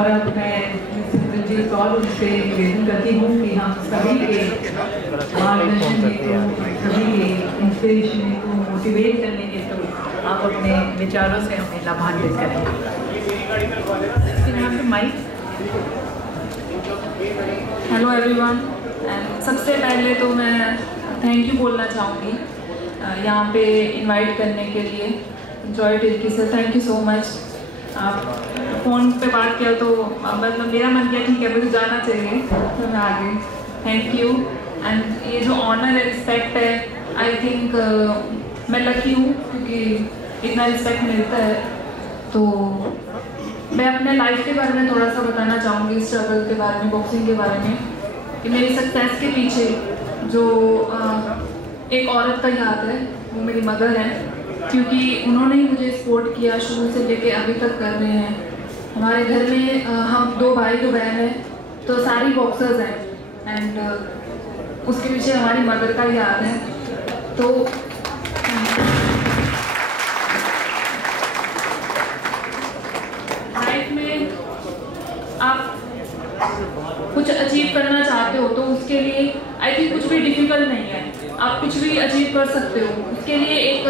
और अब मैं सिमरनजीत कौर उनसे निवेदन करती हूँ कि हम सभी के मार्गदर्शन हेतु, सभी के इंस्पिरेशन हेतु, मोटिवेट करने हेतु आप अपने विचारों से हमें लाभान्वित करें। हेलो एवरीवन, सबसे पहले तो मैं थैंक यू बोलना चाहूँगी यहाँ पे इनवाइट करने के लिए। Joy Tirkey sir, thank you so much. आप फ़ोन पे बात किया तो मतलब मेरा मन किया ठीक है मुझे जाना चाहिए, तो मैं आ गई। Thank you. एंड ये जो ऑनर है, रिस्पेक्ट है, आई थिंक मैं लकी हूँ क्योंकि इतना रिस्पेक्ट मिलता है। तो मैं अपने लाइफ के बारे में थोड़ा सा बताना चाहूँगी, स्ट्रगल के बारे में, बॉक्सिंग के बारे में, कि मेरी सक्सेस के पीछे जो एक औरत का ही हाथ है, वो मेरी मदर है, क्योंकि उन्होंने ही मुझे सपोर्ट किया शुरू से लेके अभी तक कर रहे हैं। हमारे घर में हम 2 भाई 2 बहन हैं, तो सारी बॉक्सर्स हैं एंड उसके पीछे हमारी मदर का ही हाथ है। तो लाइफ में आप कुछ अचीव करना चाहते हो तो उसके लिए आई थिंक कुछ भी डिफिकल्ट नहीं है, आप कुछ भी अचीव कर सकते हो। उसके लिए एक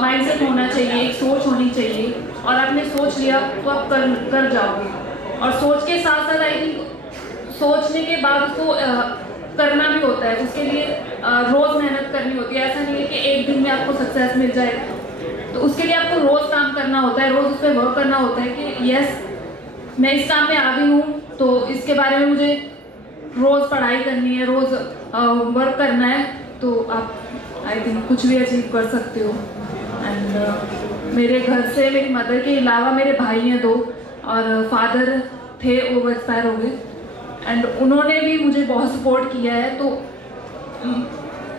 माइंडसेट होना चाहिए, एक सोच होनी चाहिए, और आपने सोच लिया तो आप कर जाओगे। और सोच के साथ साथ आई थिंक सोचने के बाद उसको करना भी होता है, उसके लिए रोज़ मेहनत करनी होती है। ऐसा नहीं है कि एक दिन में आपको सक्सेस मिल जाए, तो उसके लिए आपको रोज़ काम करना होता है, रोज़ उस पर वर्क करना होता है कि यस मैं इस काम में आ गई हूँ तो इसके बारे में मुझे रोज़ पढ़ाई करनी है, रोज़ वर्क करना है, तो आप आई थिंक कुछ भी अचीव कर सकते हो। एंड मेरे घर से मेरी मदर के अलावा मेरे भाई हैं 2 और फादर थे, वो एक्सपायर हो गए, एंड उन्होंने भी मुझे बहुत सपोर्ट किया है। तो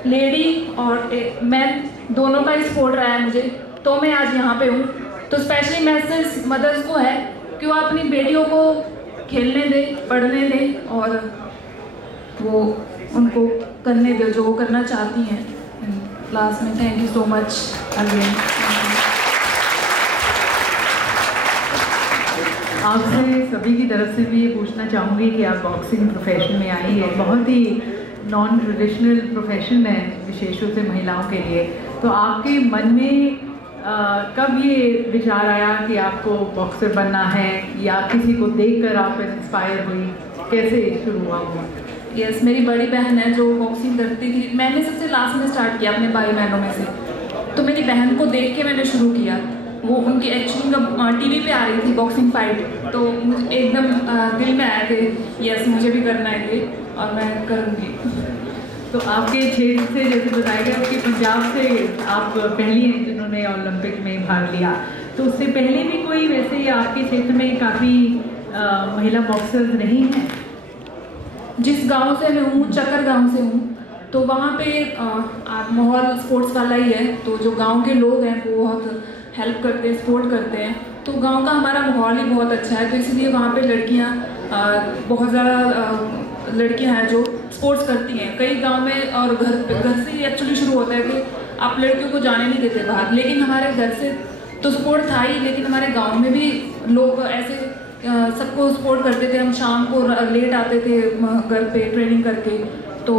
लेडी और मैन दोनों का ही सपोर्ट रहा है मुझे, तो मैं आज यहाँ पे हूँ। तो स्पेशली मैसेज मदर्स को है कि वो अपनी बेटियों को खेलने दें, पढ़ने दें, और वो उनको करने दें जो वो करना चाहती हैं। लास्ट में thank you so much again. आपसे सभी की तरफ से भी ये पूछना चाहूँगी कि आप बॉक्सिंग प्रोफेशन में आई है, बहुत ही नॉन ट्रेडिशनल प्रोफेशन है, विशेष रूप से महिलाओं के लिए। तो आपके मन में कब ये विचार आया कि आपको बॉक्सर बनना है, या किसी को देखकर आप इंस्पायर हुई, कैसे शुरू हुआ? यस, मेरी बड़ी बहन है जो बॉक्सिंग करती थी। मैंने सबसे लास्ट में स्टार्ट किया अपने भाई बहनों में से, तो मेरी बहन को देख के मैंने शुरू किया। वो उनकी एक्चुअली टीवी पे आ रही थी बॉक्सिंग फाइट, तो मुझे एकदम दिल में आया कि यस मुझे भी करना है ये, और मैं करूँगी। तो आपके क्षेत्र से जैसे बताया गया कि पंजाब से आप पहली हैं जिन्होंने ओलंपिक में भाग लिया, तो उससे पहले भी कोई वैसे आपके क्षेत्र में काफ़ी महिला बॉक्सर्स नहीं हैं? जिस गांव से मैं हूँ, चक्कर गांव से हूँ, तो वहाँ पे माहौल स्पोर्ट्स वाला ही है। तो जो गांव के लोग हैं वो बहुत हेल्प करते हैं, सपोर्ट करते हैं। तो गांव का हमारा माहौल ही बहुत अच्छा है, तो इसलिए वहाँ पे लड़कियाँ बहुत ज़्यादा लड़कियाँ हैं जो स्पोर्ट्स करती हैं। कई गांव में और घर से एक्चुअली शुरू होता है कि आप लड़कियों को जाने नहीं देते बाहर, लेकिन हमारे घर से तो सपोर्ट था ही, लेकिन हमारे गाँव में भी लोग ऐसे सबको सपोर्ट करते थे। हम शाम को लेट आते थे घर पे ट्रेनिंग करके, तो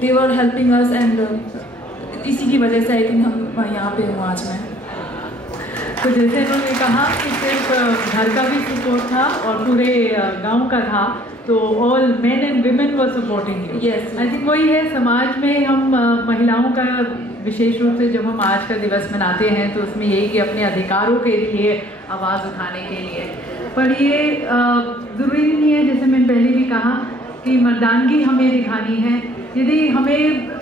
दे वर हेल्पिंग अस, एंड इसी की वजह से आई थिंक हम यहाँ पे हूँ आज मैं। तो जैसे उन्होंने कहा कि सिर्फ घर का भी सपोर्ट था और पूरे गांव का था, तो all main and women were supporting you. Yes, I think वही है, समाज में हम महिलाओं का विशेष रूप से जब हम आज का दिवस मनाते हैं तो उसमें यही कि अपने अधिकारों के लिए आवाज़ उठाने के लिए। पर ये ज़रूरी नहीं है, जैसे मैंने पहले भी कहा कि मर्दानगी हमें दिखानी है। यदि हमें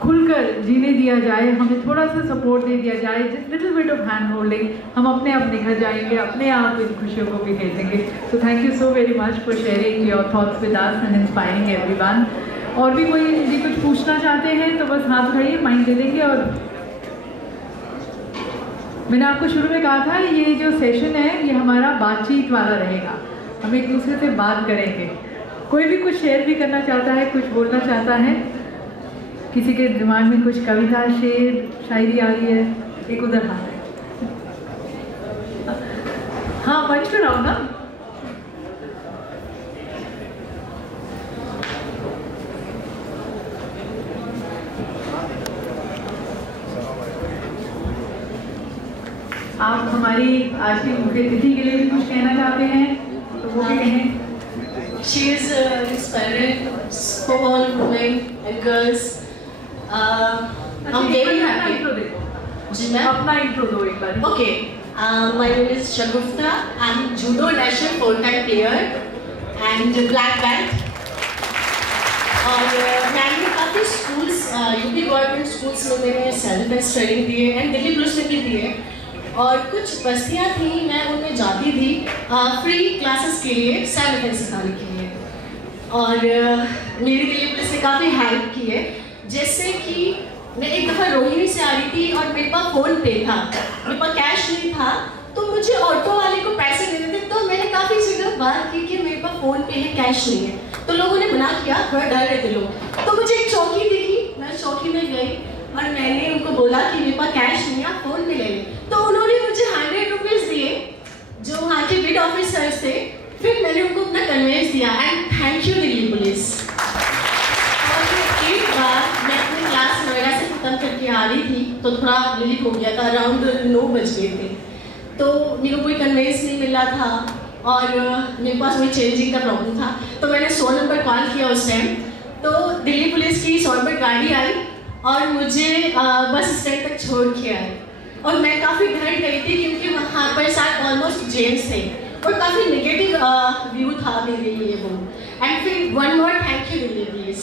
खुलकर जीने दिया जाए, हमें थोड़ा सा सपोर्ट दे दिया जाए, जिस little bit of hand holding, हम अपने अपने घर जाएंगे, अपने आप इन खुशियों को भी भेजेंगे। So thank you so very much for sharing your thoughts with us and inspiring everyone. और भी कोई यदि कुछ पूछना चाहते हैं तो बस हाथ उठाइए, माइक दे देंगे। और मैंने आपको शुरू में कहा था ये जो सेशन है ये हमारा बातचीत वाला रहेगा, हम एक दूसरे से बात करेंगे। कोई भी कुछ शेयर भी करना चाहता है, कुछ बोलना चाहता है, किसी के दिमाग में कुछ कविता, शेर, शायरी आ रही है, एक उधर हाथ है। हाँ मंच पर आओ ना। हमारी आज की मुख्य अतिथि के लिए भी कुछ कहना चाहते हैं तो वो भी कहें। She is inspiring for all women and girls. I'm very happy. जी मैम अपना इंट्रो दो एक बार। Okay. My name is Shagufta. I'm judo national 4-time player and black belt. और मैंने काफ़ी स्कूल्स यूपी गवर्नमेंट स्कूल्स में मैंने सेल्फ बेस्ट ट्रेनिंग दी है एंड दिल्ली पुलिस में भी दी है। और कुछ बस्तियाँ थी मैं उनमें जाती थी फ्री क्लासेस के लिए सेल्फ डिफेंस सिखाने के लिए। और मेरी दिल्ली पुलिस ने काफ़ी हेल्प की है। जैसे कि मैं एक दफ़ा रोहिणी से आ रही थी और मेरे पास फ़ोन पे था, मेरे पास कैश नहीं था, तो मुझे ऑटो वाले को पैसे देने थे। तो मैंने काफ़ी जगह बात की कि मेरे पास फ़ोन पे है, कैश नहीं है, तो लोगों ने मना किया, थोड़ा डर रहे थे लोग। तो मुझे एक चौकी दिखी, मैं चौकी में गई और मैंने उनको बोला कि मेरे पास कैश नहीं है, आप फ़ोन पे ले लें। तो उन्होंने मुझे 100 रुपीज़ दिए, जो वहाँ के बिड ऑफिसर्स थे। फिर मैंने उनको अपना कन्वेंस दिया and thank you Delhi police. और एक बार मैं अपनी क्लास नोएडा से ख़त्म करके आ रही थी तो थोड़ा लेट हो गया था, अराउंड 9 बज गए थे। तो मेरे को कोई कन्वेंस नहीं मिला था और मेरे पास वही चेंजिंग का प्रॉब्लम था। तो मैंने 100 नंबर कॉल किया उस टाइम। तो दिल्ली पुलिस की 100 नंबर गाड़ी आई और मुझे बस स्टैंड तक छोड़ के आई। और मैं काफ़ी डर गई थी क्योंकि वहाँ पर साथ ऑलमोस्ट जेंट्स थे और काफ़ी नेगेटिव व्यू था मेरे लिए वो। एंड फिर one more thank you Delhi police.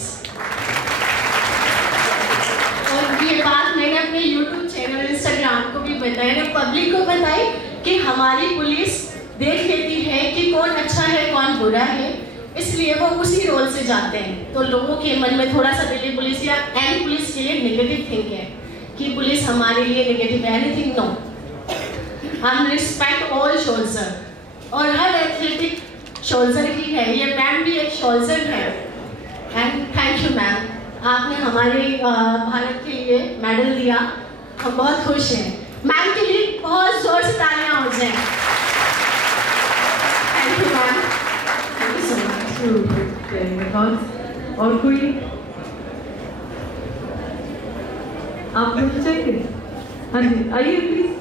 और ये बात मैंने अपने यूट्यूब चैनल इंस्टाग्राम को भी बताई, पब्लिक को बताई कि हमारी पुलिस देख लेती है कि कौन अच्छा है कौन बुरा है, इसलिए वो उसी रोल से जाते हैं। तो लोगों के मन में थोड़ा सा दिल्ली पुलिस या एनी पुलिस के लिए नेगेटिव थिंक है कि पुलिस हमारे लिए नेगेटिव है, एनीथिंग नो। हम रिस्पेक्ट ऑल सोल्जर और हर एथलेटिक सोल्जर ही है, ये मैम भी एक सोल्जर है। एंड थैंक यू मैम, आपने हमारे भारत के लिए मेडल दिया, हम बहुत खुश हैं। मैम के लिए बहुत जोर से तालियां हो जाए। Thank you ma'am, thank you so much. और कोई आप पूछ चाहिए? हाँ जी आइए प्लीज।